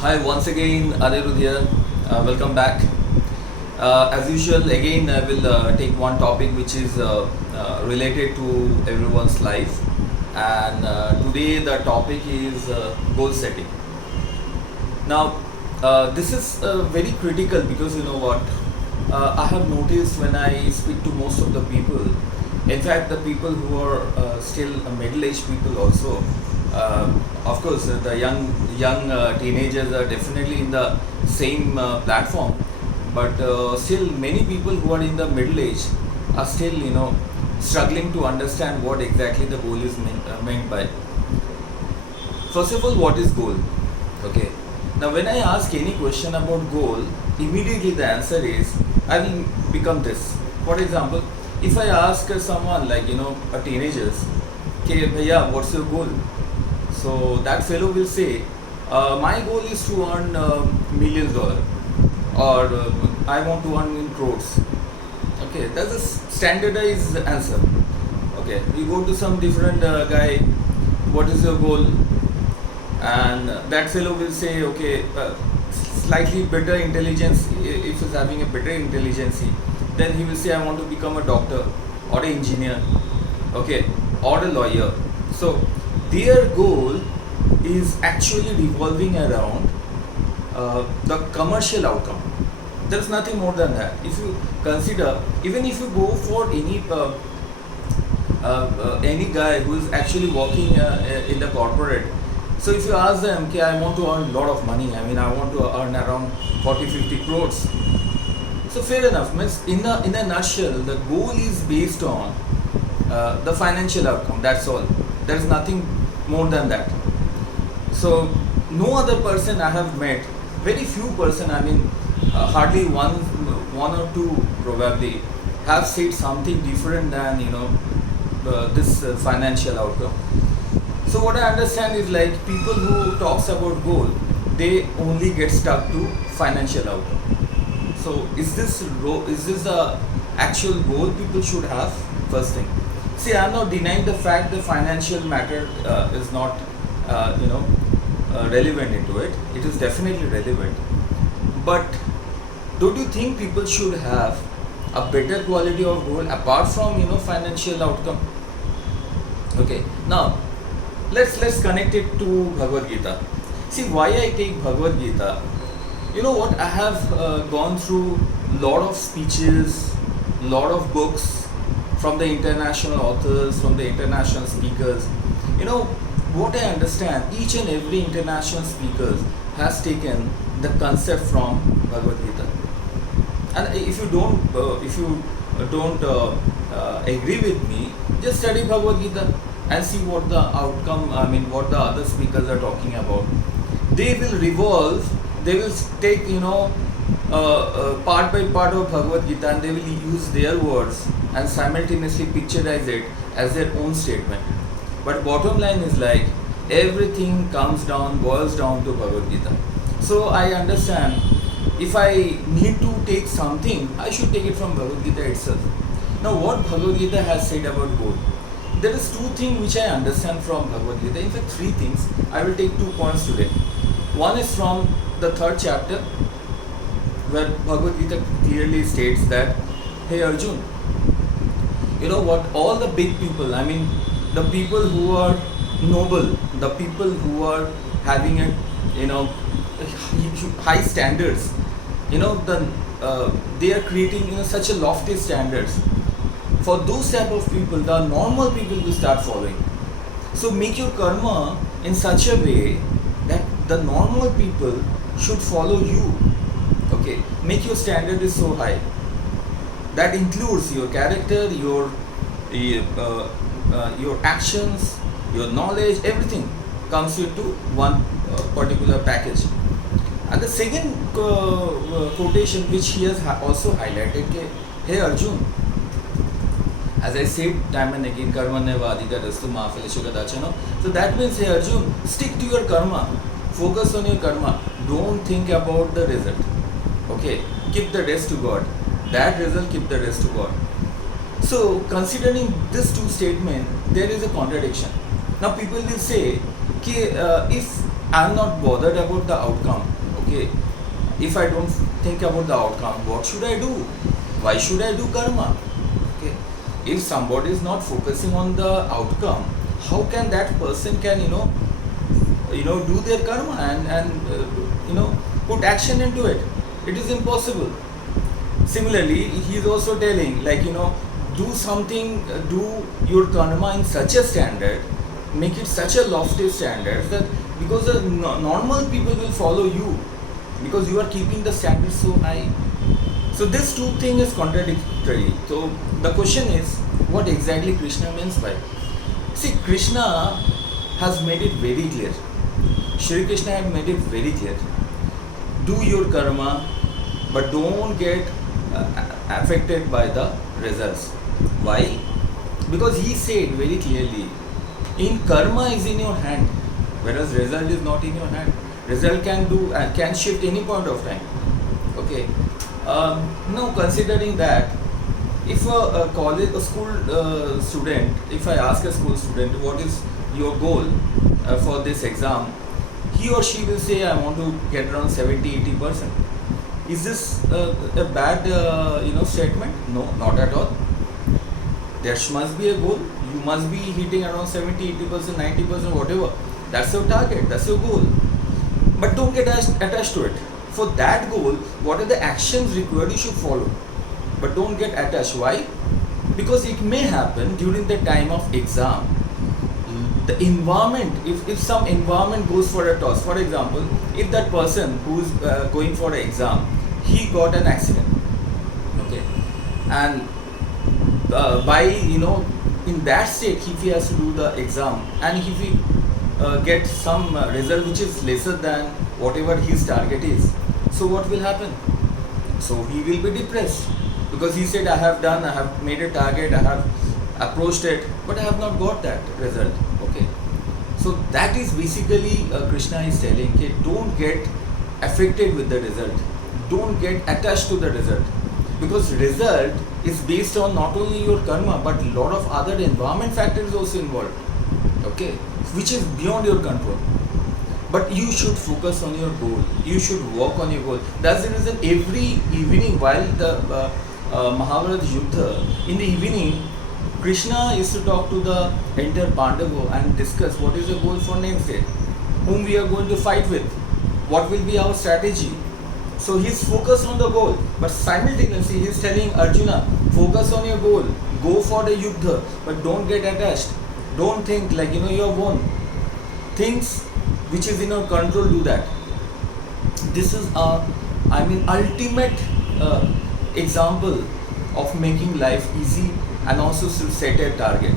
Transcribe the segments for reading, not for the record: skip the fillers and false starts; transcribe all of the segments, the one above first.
Hi, once again, Anirudh here. Welcome back. As usual, again, I will take one topic which is related to everyone's life. And today, the topic is goal setting. Now, this is very critical because you know what? I have noticed when I speak to most of the people, in fact, the people who are still middle-aged people also. Of course, the young teenagers are definitely in the same platform, but still many people who are in the middle age are still struggling to understand what exactly the goal is meant by. First of all, what is goal? Okay. Now, when I ask any question about goal, immediately the answer is I will become this. For example, if I ask someone like a teenagers, okay, bhaiya, what's your goal? So that fellow will say, my goal is to earn millions dollar, or I want to earn in crores. Okay, that's a standardized answer. Okay, you go to some different guy, what is your goal? And that fellow will say, okay, slightly better intelligence. If he's having a better intelligence, then he will say, I want to become a doctor or an engineer, okay, or a lawyer. So their goal is actually revolving around the commercial outcome. There's nothing more than that. If you consider, even if you go for any guy who is actually working in the corporate, so if you ask them, okay, I want to earn a lot of money, I mean, I want to earn around 40-50 crores. So fair enough. Means in a nutshell, the goal is based on the financial outcome. That's all. There's nothing more than that. So no other person I have met, very few person, I mean, hardly one or two probably have said something different than this financial outcome. So what I understand is like people who talks about goal, they only get stuck to financial outcome. So is this the actual goal people should have? First thing. See, I'm not denying the fact the financial matter is not relevant into it. It is definitely relevant. But don't you think people should have a better quality of goal apart from financial outcome? Okay. Now let's connect it to Bhagavad Gita. See, why I take Bhagavad Gita, you know what, I have gone through lot of speeches, lot of books from the international authors, from the international speakers. You know what I understand, each and every international speaker has taken the concept from Bhagavad Gita. And if you don't agree with me, just study Bhagavad Gita and see what the outcome, I mean, what the other speakers are talking about. They will take, part by part of Bhagavad Gita, and they will use their words and simultaneously picturize it as their own statement. But bottom line is like, everything boils down to Bhagavad Gita. So I understand, if I need to take something, I should take it from Bhagavad Gita itself. Now what Bhagavad Gita has said about goal? There is two things which I understand from Bhagavad Gita. In fact, three things. I will take 2 points today. One is from the 3rd chapter, where Bhagavad Gita clearly states that, hey Arjun, you know what, all the big people, I mean, the people who are noble, the people who are having a, high standards, they are creating such a lofty standards. For those type of people, the normal people will start following. So make your karma in such a way that the normal people should follow you. Okay, make your standard is so high. That includes your character, your actions, your knowledge, everything comes into one particular package. And the second quotation which he has also highlighted, hey Arjun, as I said time and again, karmanyeva adhikarastu ma phaleshu kadachana. So that means, hey Arjun, stick to your karma, focus on your karma, don't think about the result. Okay, keep the rest to God. That result, keep the rest to God. So considering these two statements, there is a contradiction. Now people will say, if I'm not bothered about the outcome. Okay, if I don't think about the outcome, what should I do? Why should I do karma? Okay, if somebody is not focusing on the outcome, how can that person can do their karma and put action into it? It is impossible. Similarly, he is also telling, like, do something, do your karma in such a standard, make it such a lofty standard that because the normal people will follow you because you are keeping the standard so high. So this two thing is contradictory. So the question is, what exactly Krishna means by? See, Krishna has made it very clear. Shri Krishna had made it very clear. Do your karma, but don't get affected by the results. Why? Because he said very clearly, in karma is in your hand, whereas result is not in your hand. Result can shift any point of time. Okay. Now considering that, if a school student, if I ask a school student what is your goal for this exam, he or she will say, I want to get around 70-80%. Is this a bad statement? No, not at all. There must be a goal. You must be hitting around 70-80%, 90%, whatever. That's your target, that's your goal. But don't get attached to it. For that goal, what are the actions required, you should follow. But don't get attached. Why? Because it may happen during the time of exam. The environment, if some environment goes for a toss, for example, if that person who is going for an exam, he got an accident, okay, and in that state, if he has to do the exam and if he get some result which is lesser than whatever his target is, so what will happen? So he will be depressed because he said, I have made a target, I have approached it, but I have not got that result. Okay, so that is basically Krishna is telling, okay, don't get affected with the result, don't get attached to the result, because result is based on not only your karma but a lot of other environment factors also involved, okay, which is beyond your control. But you should focus on your goal, you should work on your goal. That's the reason every evening while the Mahabharata Yuddha, in the evening, Krishna used to talk to the entire Pandava and discuss what is the goal for next day, whom we are going to fight with, what will be our strategy. So he's focused on the goal, but simultaneously he's telling Arjuna, focus on your goal, go for the Yuddha, but don't get attached. Don't think like you have won. Things which is in your control, do that. This is ultimate example of making life easy and also should set a target.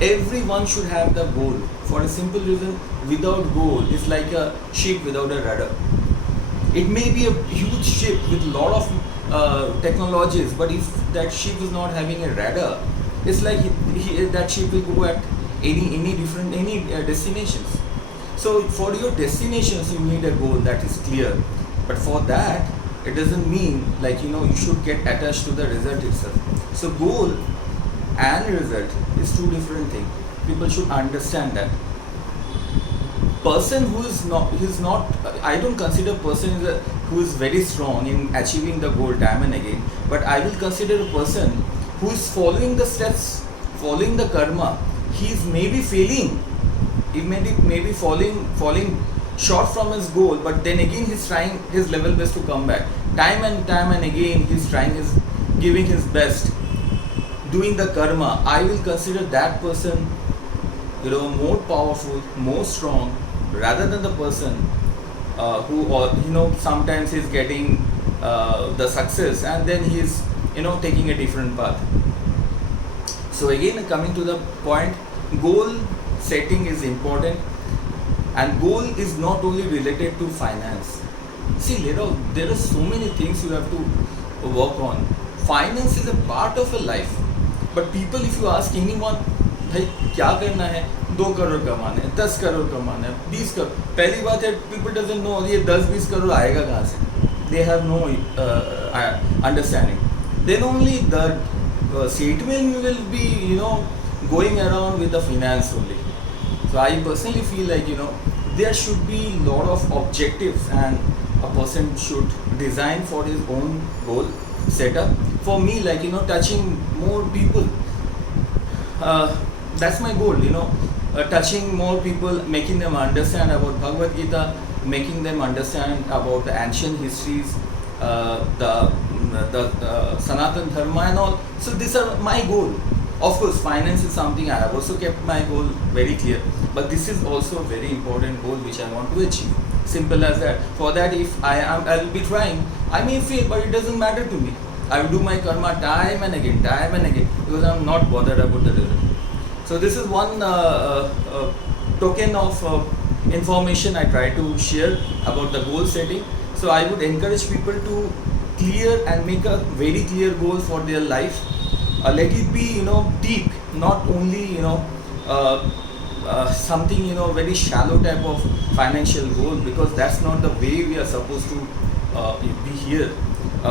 Everyone should have the goal for a simple reason. Without goal, it's like a ship without a rudder. It may be a huge ship with a lot of technologies, but if that ship is not having a rudder, it's like that ship will go at any destinations. So for your destinations, you need a goal that is clear. But for that, it doesn't mean like you should get attached to the result itself. So goal and result is two different things. People should understand that. Person who is not, I don't consider person who is very strong in achieving the goal time and again, but I will consider a person who is following the steps, following the karma. He is maybe failing, he may be falling short from his goal, but then again he's trying his level best to come back. Time and again he's giving his best, doing the karma. I will consider that person more powerful, more strong, rather than the person who sometimes he's getting the success and then he's taking a different path. So again, coming to the point, goal setting is important, and goal is not only related to finance. See, there are so many things you have to work on. Finance is a part of a life, but people, if you ask anyone, भाई क्या करना है, 2 करोड़ कमाना है, 10 करोड़ कमाना है, 20 करोड़, पहली बात है, people doesn't know ये 10-20 करोड़ आएगा कहाँ से. They have no understanding. Then only the statement will be going around with the finance only. So I personally feel like there should be lot of objectives, and a person should design for his own goal setup. For me, like, touching more people, that's my goal, touching more people, making them understand about Bhagavad Gita, making them understand about the ancient histories, the Sanatan Dharma and all. So these are my goal. Of course, finance is something I have also kept my goal very clear, but this is also a very important goal which I want to achieve. Simple as that. For that, if I will be trying, I may fail, but it doesn't matter to me. I will do my karma time and again, because I am not bothered about the result. So this is one token of information I try to share about the goal setting. So I would encourage people to clear and make a very clear goal for their life. Let it be, deep, not only, something, very shallow type of financial goal, because that's not the way we are supposed to be here.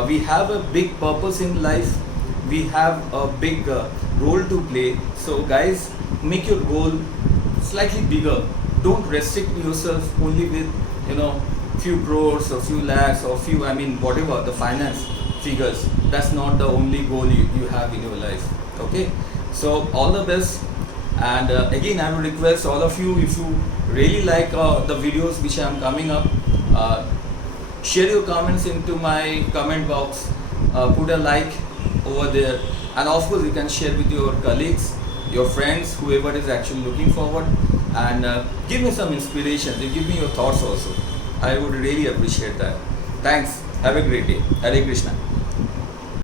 We have a big purpose in life. We have a big role to play. So guys, make your goal slightly bigger. Don't restrict yourself only with, few crores or few lakhs or few, whatever the finance figures. That's not the only goal you have in your life. Okay, so all the best. And again, I would request all of you, if you really like the videos which I am coming up, share your comments into my comment box, put a like over there, and of course you can share with your colleagues, your friends, whoever is actually looking forward, and give me some inspiration. Give me your thoughts also. I would really appreciate that. Thanks. Have a great day. Hare Krishna.